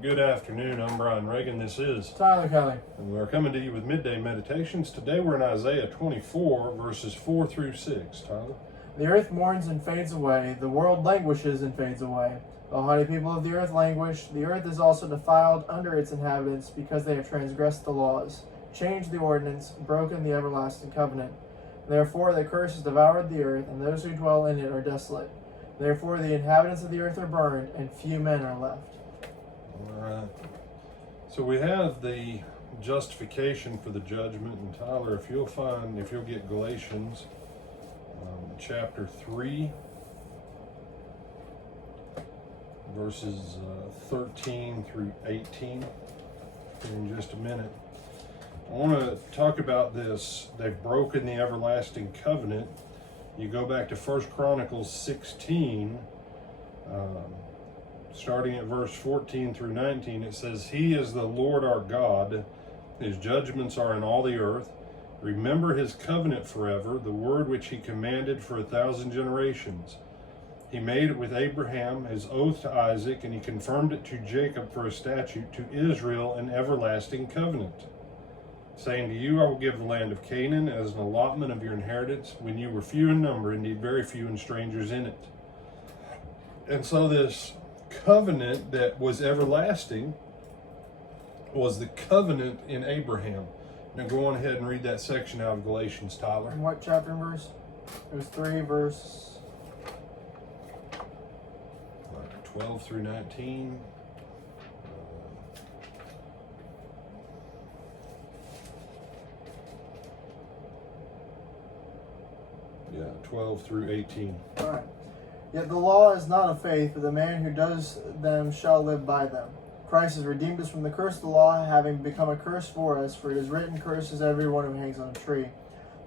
Good afternoon. I'm Brian Reagan. This is Tyler Kelly. And we're coming to you with Midday Meditations. Today we're in Isaiah 24, verses 4 through 6. Tyler? The earth mourns and fades away. The world languishes and fades away. The haughty people of the earth languish. The earth is also defiled under its inhabitants, because they have transgressed the laws, changed the ordinance, broken the everlasting covenant. Therefore the curse has devoured the earth, and those who dwell in it are desolate. Therefore the inhabitants of the earth are burned, and few men are left. All right. So we have the justification for the judgment. And Tyler, if you'll get Galatians chapter 3, verses 13 through 18 in just a minute. I want to talk about this. They've broken the everlasting covenant. You go back to 1 Chronicles 16, starting at verse 14 through 19, it says, "He is the Lord our God. His judgments are in all the earth. Remember his covenant forever, the word which he commanded for 1,000 generations. He made it with Abraham, his oath to Isaac, and he confirmed it to Jacob for a statute, to Israel an everlasting covenant, saying, to you I will give the land of Canaan as an allotment of your inheritance, when you were few in number, indeed very few, and strangers in it." And so this covenant that was everlasting was the covenant in Abraham. Now go on ahead and read that section out of Galatians, Tyler. And what chapter and verse? It was 3 verse 12 through 19. Yeah, 12 through 18. All right. Yet the law is not of faith, but the man who does them shall live by them. Christ has redeemed us from the curse of the law, having become a curse for us, for it is written, "Cursed is everyone who hangs on a tree."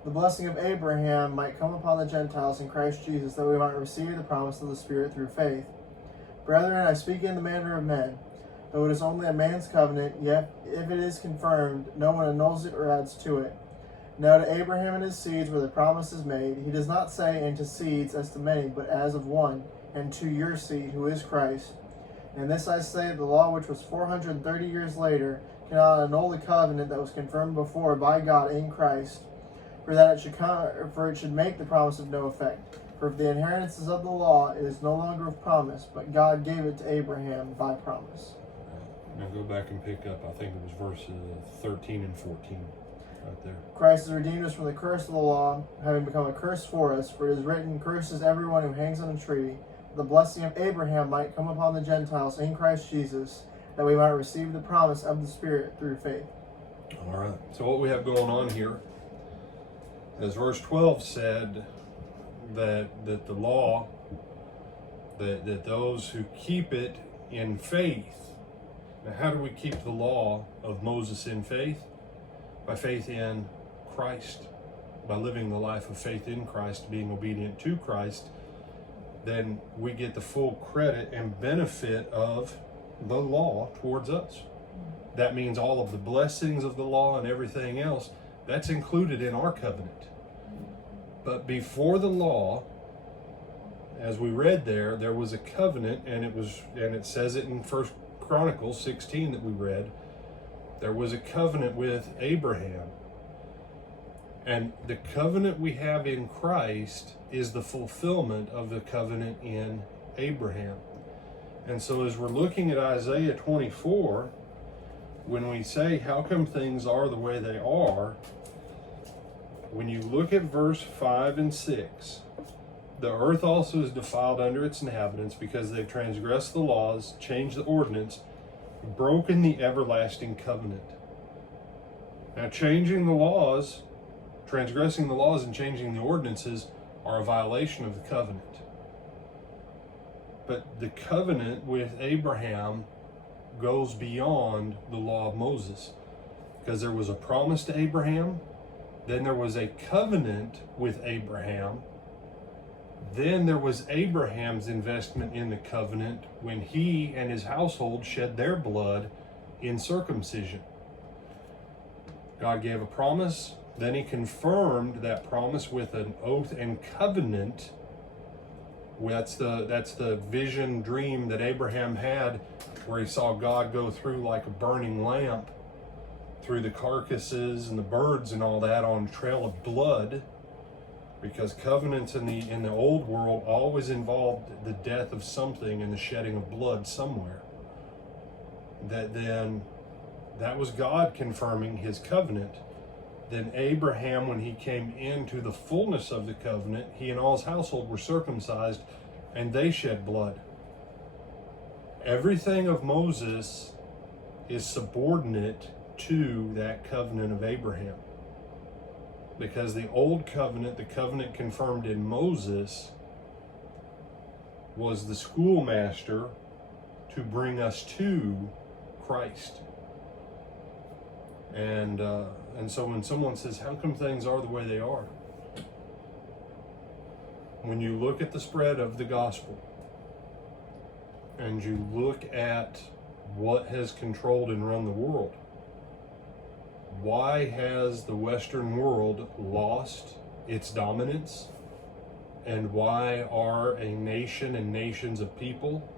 The blessing of Abraham might come upon the Gentiles in Christ Jesus, that we might receive the promise of the Spirit through faith. Brethren, I speak in the manner of men. Though it is only a man's covenant, yet if it is confirmed, no one annuls it or adds to it. Now to Abraham and his seeds where the promise is made, he does not say, "and to seeds as to many, but as of one, and to your seed, who is Christ." And this I say, the law which was 430 years later cannot annul the covenant that was confirmed before by God in Christ, for it should make the promise of no effect. For if the inheritance is of the law, it is no longer of promise, but God gave it to Abraham by promise. Now go back and pick up, I think it was verses 13 and 14. Right there. Christ has redeemed us from the curse of the law, having become a curse for us, for it is written, "Cursed is everyone who hangs on a tree," that the blessing of Abraham might come upon the Gentiles in Christ Jesus, that we might receive the promise of the Spirit through faith. All right. So what we have going on here, as verse 12 said, that the law, that those who keep it in faith. Now, how do we keep the law of Moses in faith? By faith in Christ, by living the life of faith in Christ, being obedient to Christ. Then we get the full credit and benefit of the law towards us. That means all of the blessings of the law and everything else, that's included in our covenant. But before the law, as we read there was a covenant, and it says it in 1 Chronicles 16 that we read. There was a covenant with Abraham. And the covenant we have in Christ is the fulfillment of the covenant in Abraham. And so as we're looking at Isaiah 24, when we say, how come things are the way they are? When you look at verse 5 and 6, the earth also is defiled under its inhabitants, because they've transgressed the laws, changed the ordinance, broken the everlasting covenant. Now, changing the laws, transgressing the laws and changing the ordinances are a violation of the covenant. But the covenant with Abraham goes beyond the law of Moses, because there was a promise to Abraham, then there was a covenant with Abraham, then there was Abraham's investment in the covenant when he and his household shed their blood in circumcision. God gave a promise, then he confirmed that promise with an oath and covenant. That's the vision, dream that Abraham had where he saw God go through like a burning lamp through the carcasses and the birds and all that on a trail of blood, because covenants in the old world always involved the death of something and the shedding of blood somewhere. That was God confirming his covenant. Then Abraham, when he came into the fullness of the covenant, he and all his household were circumcised, and they shed blood. Everything of Moses is subordinate to that covenant of Abraham. Because the old covenant, the covenant confirmed in Moses, was the schoolmaster to bring us to Christ. And so when someone says, how come things are the way they are? When you look at the spread of the gospel, and you look at what has controlled and run the world, why has the Western world lost its dominance? And why are a nation and nations of people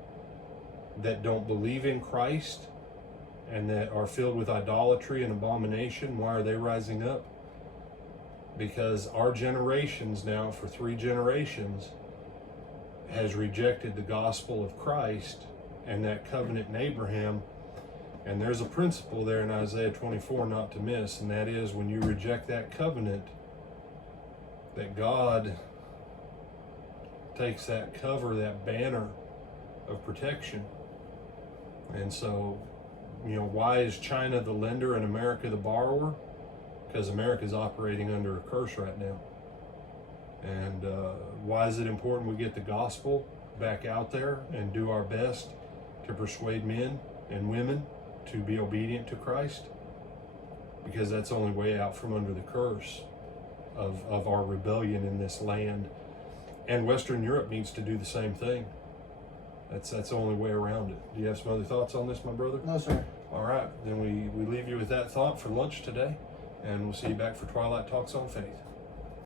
that don't believe in Christ and that are filled with idolatry and abomination, why are they rising up? Because our generations now, for 3 generations, has rejected the gospel of Christ and that covenant in Abraham. And there's a principle there in Isaiah 24 not to miss, and that is when you reject that covenant, that God takes that cover, that banner of protection. And so, why is China the lender and America the borrower? Because America's operating under a curse right now. And why is it important we get the gospel back out there and do our best to persuade men and women to be obedient to Christ? Because that's the only way out from under the curse of our rebellion in this land. And Western Europe needs to do the same thing. That's the only way around it. Do you have some other thoughts on this, my brother? No, sir. All right, then we leave you with that thought for lunch today, and we'll see you back for Twilight Talks on Faith.